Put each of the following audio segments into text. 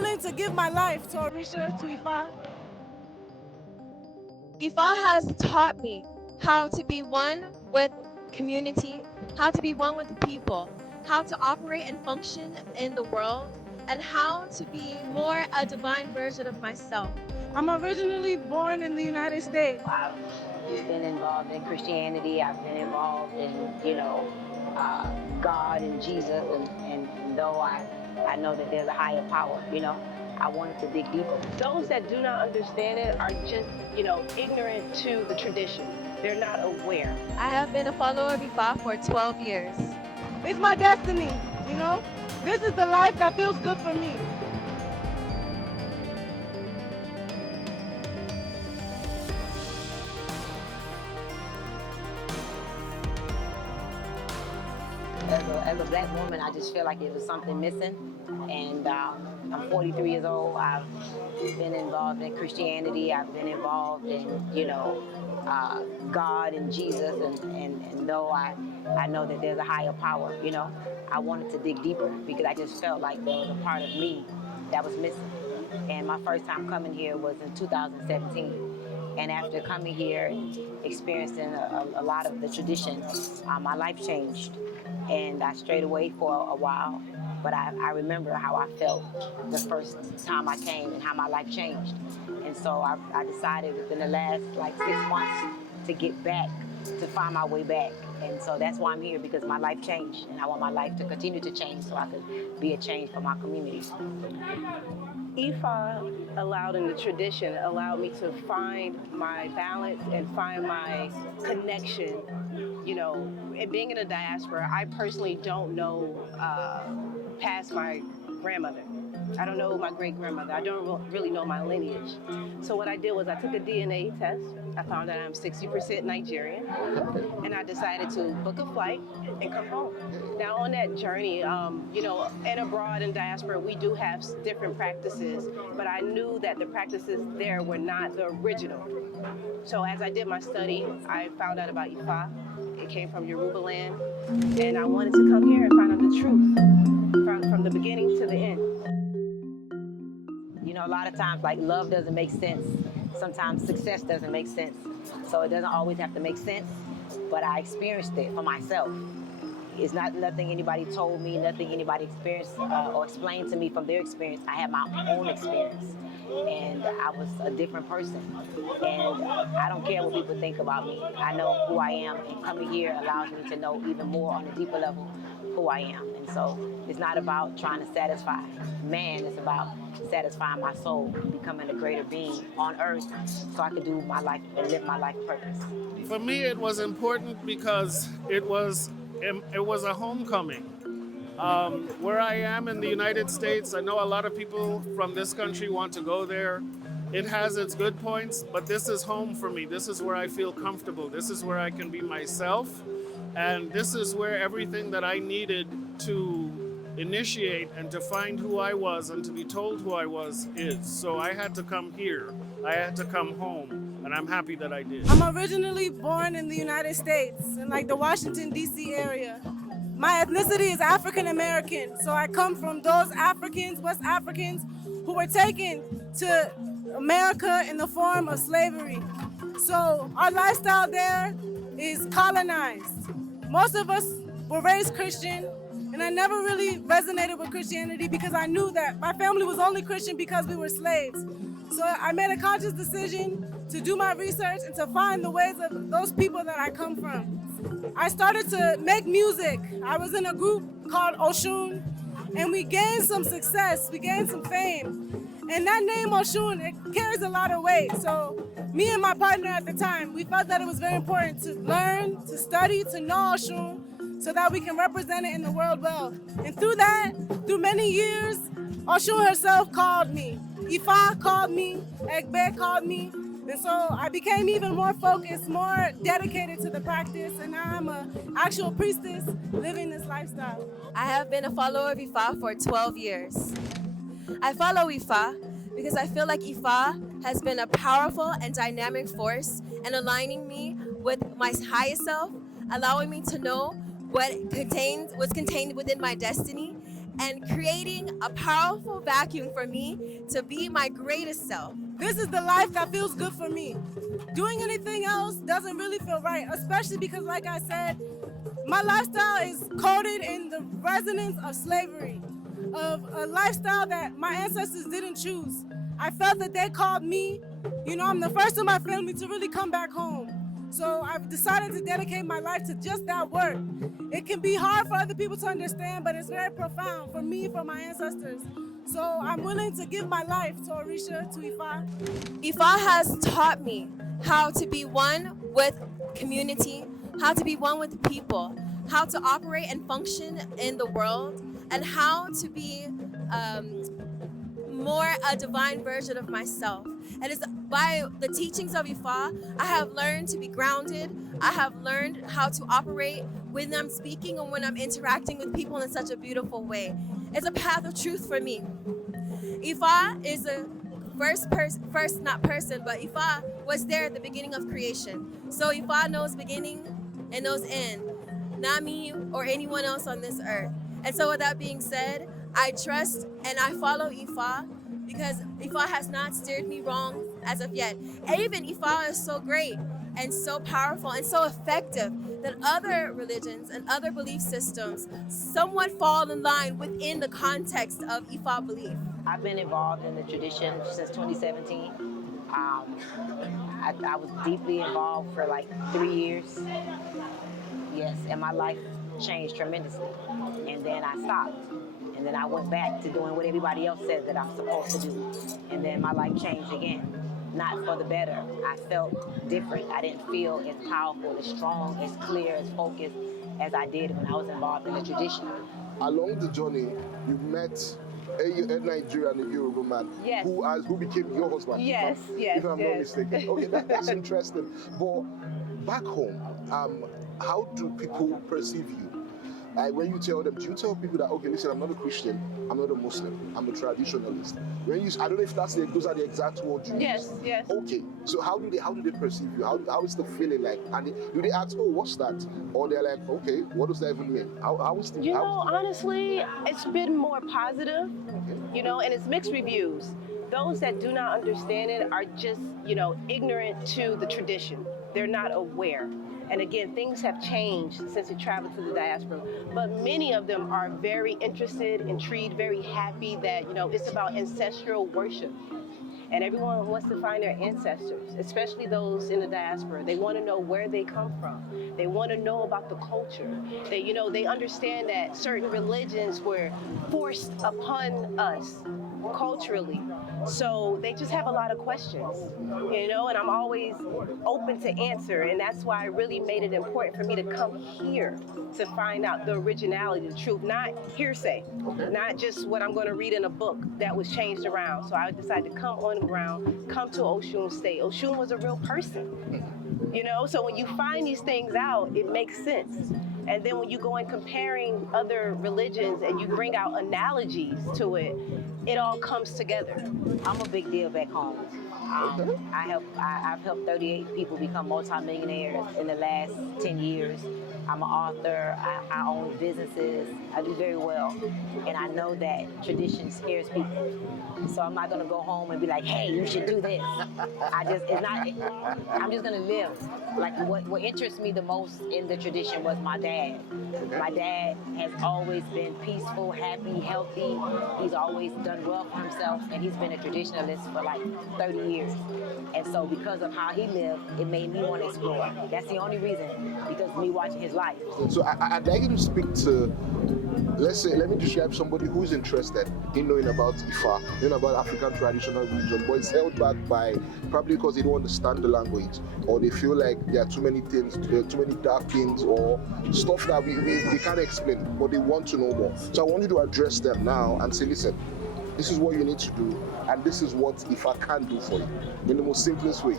willing to give my life to Orisha, to Ifa. Ifa has taught me how to be one with community, how to be one with people, how to operate and function in the world, and how to be more a divine version of myself. I'm originally born in the United States. I've been involved in Christianity. I've been involved in, God and Jesus. And though I know that there's a higher power, I wanted to dig deeper. Those that do not understand it are just, ignorant to the tradition. They're not aware. I have been a follower of Ifa for 12 years. It's my destiny, This is the life that feels good for me. As a black woman, I just feel like it was something missing. And I'm 43 years old. I've been involved in Christianity. I've been involved in, God and Jesus. And though I know that there's a higher power, I wanted to dig deeper because I just felt like there was a part of me that was missing. And my first time coming here was in 2017. And after coming here and experiencing a lot of the tradition, my life changed. And I strayed away for a while, but I remember how I felt the first time I came and how my life changed. And so I decided within the last 6 months to get back, to find my way back. And so that's why I'm here, because my life changed, and I want my life to continue to change so I could be a change for my community. Ifa allowed in the tradition, allowed me to find my balance and find my connection. And being in a diaspora, I personally don't know past my grandmother. I don't know my great-grandmother. I don't really know my lineage. So what I did was I took a DNA test. I found out I'm 60% Nigerian. And I decided to book a flight and come home. Now on that journey, and abroad in diaspora, we do have different practices, but I knew that the practices there were not the original. So as I did my study, I found out about Ifa. It came from Yoruba land. And I wanted to come here and find out the truth from the beginning to the end. A lot of times, love doesn't make sense. Sometimes success doesn't make sense. So it doesn't always have to make sense, but I experienced it for myself. It's not nothing anybody told me, nothing anybody experienced or explained to me from their experience. I had my own experience, and I was a different person. And I don't care what people think about me. I know who I am, and coming here allows me to know even more on a deeper level who I am. And so it's not about trying to satisfy man, it's about satisfying my soul, becoming a greater being on earth so I could do my life and live my life purpose. For me, it was important because it was a homecoming. Where I am in the United States, I know a lot of people from this country want to go there. It has its good points, but this is home for me. This is where I feel comfortable. This is where I can be myself. And this is where everything that I needed to initiate and to find who I was and to be told who I was is. So I had to come here. I had to come home. And I'm happy that I did. I'm originally born in the United States, in the Washington, D.C. area. My ethnicity is African American, so I come from those Africans, West Africans, who were taken to America in the form of slavery. So our lifestyle there is colonized. Most of us were raised Christian, and I never really resonated with Christianity because I knew that my family was only Christian because we were slaves. So I made a conscious decision to do my research and to find the ways of those people that I come from. I started to make music. I was in a group called Oshun, and we gained some success, we gained some fame. And that name Oshun, it carries a lot of weight. So me and my partner at the time, we felt that it was very important to learn, to study, to know Oshun, so that we can represent it in the world well. And through that, through many years, Oshun herself called me. Ifa called me, Egbe called me, and so I became even more focused, more dedicated to the practice, and now I'm an actual priestess living this lifestyle. I have been a follower of Ifa for 12 years. I follow Ifa because I feel like Ifa has been a powerful and dynamic force in aligning me with my highest self, allowing me to know what's contained within my destiny, and creating a powerful vacuum for me to be my greatest self. This is the life that feels good for me. Doing anything else doesn't really feel right, especially because, like I said, my lifestyle is coded in the resonance of slavery, of a lifestyle that my ancestors didn't choose. I felt that they called me. I'm the first in my family to really come back home. So I've decided to dedicate my life to just that work. It can be hard for other people to understand, but it's very profound for me, for my ancestors. So I'm willing to give my life to Orisha, to Ifa. Ifa has taught me how to be one with community, how to be one with people, how to operate and function in the world, and how to be more a divine version of myself. And it's by the teachings of Ifa, I have learned to be grounded. I have learned how to operate when I'm speaking and when I'm interacting with people in such a beautiful way. It's a path of truth for me. Ifa is a but Ifa was there at the beginning of creation. So Ifa knows beginning and knows end, not me or anyone else on this earth. And so with that being said, I trust and I follow Ifa because Ifa has not steered me wrong as of yet. And even Ifa is so great and so powerful and so effective that other religions and other belief systems somewhat fall in line within the context of Ifa belief. I've been involved in the tradition since 2017. I was deeply involved for like 3 years. Yes, and my life changed tremendously. And then I stopped. And then I went back to doing what everybody else said that I'm supposed to do. And then my life changed again. Not for the better. I felt different. I didn't feel as powerful, as strong, as clear, as focused as I did when I was involved in the tradition. Along the journey, you met a Nigerian and a Yoruba man Yes. who became your husband. Yes, if I'm not mistaken. Okay, that's interesting. But back home, how do people perceive you? When you tell them, do you tell people that, okay, listen, I'm not a Christian, I'm not a Muslim, I'm a traditionalist? I don't know if those are the exact words you use. Yes. Okay, so how do they perceive you? How is the feeling like? And do they ask, oh, what's that? Or they're like, okay, what does that even mean? Honestly, it's been more positive, and it's mixed reviews. Those that do not understand it are just, ignorant to the tradition. They're not aware. And again, things have changed since it traveled to the diaspora. But many of them are very interested, intrigued, very happy that, it's about ancestral worship. And everyone wants to find their ancestors, especially those in the diaspora. They want to know where they come from. They want to know about the culture. They understand that certain religions were forced upon us culturally. So they just have a lot of questions, and I'm always open to answer. And that's why I really made it important for me to come here to find out the originality, the truth, not hearsay, not just what I'm going to read in a book that was changed around. So I decided to come on the ground, come to Oshun State. Oshun was a real person, so when you find these things out, it makes sense. And then when you go in comparing other religions and you bring out analogies to it, it all comes together. I'm a big deal back home. I've helped 38 people become multimillionaires in the last 10 years. I'm an author, I own businesses, I do very well. And I know that tradition scares people. So I'm not gonna go home and be like, hey, you should do this. I'm just gonna live. Like what interests me the most in the tradition was my dad. My dad has always been peaceful, happy, healthy. He's always done well for himself, and he's been a traditionalist for like 30 years. And so because of how he lived, it made me want to explore. That's the only reason, because of me watching his life. So I'd like you to speak to, let me describe somebody who's interested in knowing about Ifa, knowing about African traditional religion, but it's held back by, probably because they don't understand the language, or they feel like there are too many things, there are too many dark things, or stuff that we can't explain, but they want to know more. So I want you to address them now and say, listen, this is what you need to do, and this is what Ifa can do for you, in the most simplest way.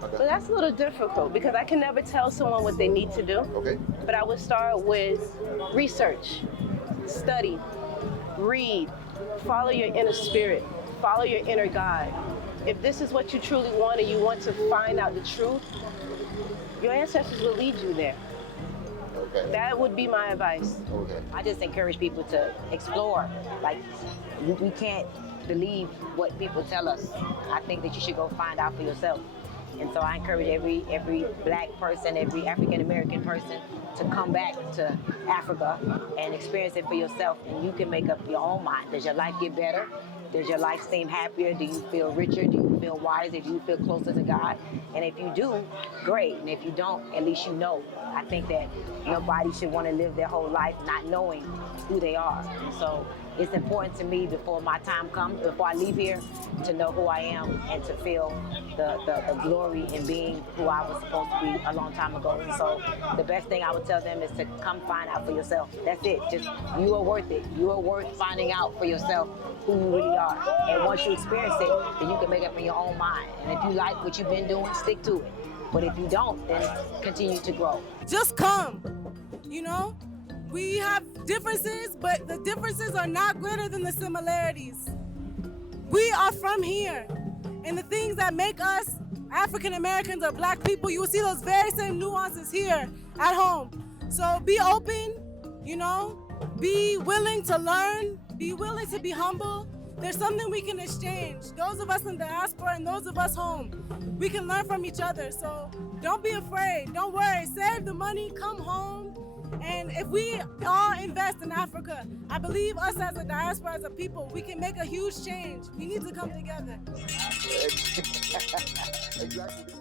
Okay. But that's a little difficult because I can never tell someone what they need to do. Okay. But I would start with research, study, read, follow your inner spirit, follow your inner guide. If this is what you truly want and you want to find out the truth, your ancestors will lead you there. Okay. That would be my advice. Okay. I just encourage people to explore. Like, we can't believe what people tell us. I think that you should go find out for yourself. And so I encourage every black person, every African American person to come back to Africa and experience it for yourself. And you can make up your own mind. Does your life get better? Does your life seem happier? Do you feel richer? Do you feel wiser? Do you feel closer to God? And if you do, great. And if you don't, at least you know. I think that nobody should want to live their whole life not knowing who they are. And so it's important to me before my time comes, before I leave here, to know who I am and to feel the glory in being who I was supposed to be a long time ago. And so the best thing I would tell them is to come find out for yourself. That's it. Just, you are worth it. You are worth finding out for yourself who you really are. And once you experience it, then you can make up in your own mind. And if you like what you've been doing, stick to it. But if you don't, then continue to grow. Just come, you know? We have differences, but the differences are not greater than the similarities. We are from here, and the things that make us African Americans or black people, you will see those very same nuances here at home. So be open, you know? Be willing to learn, be willing to be humble. There's something we can exchange. Those of us in the diaspora and those of us home, we can learn from each other. So don't be afraid, don't worry, save the money, come home. And if we all invest in Africa, I believe us as a diaspora, as a people, we can make a huge change. We need to come together. Exactly.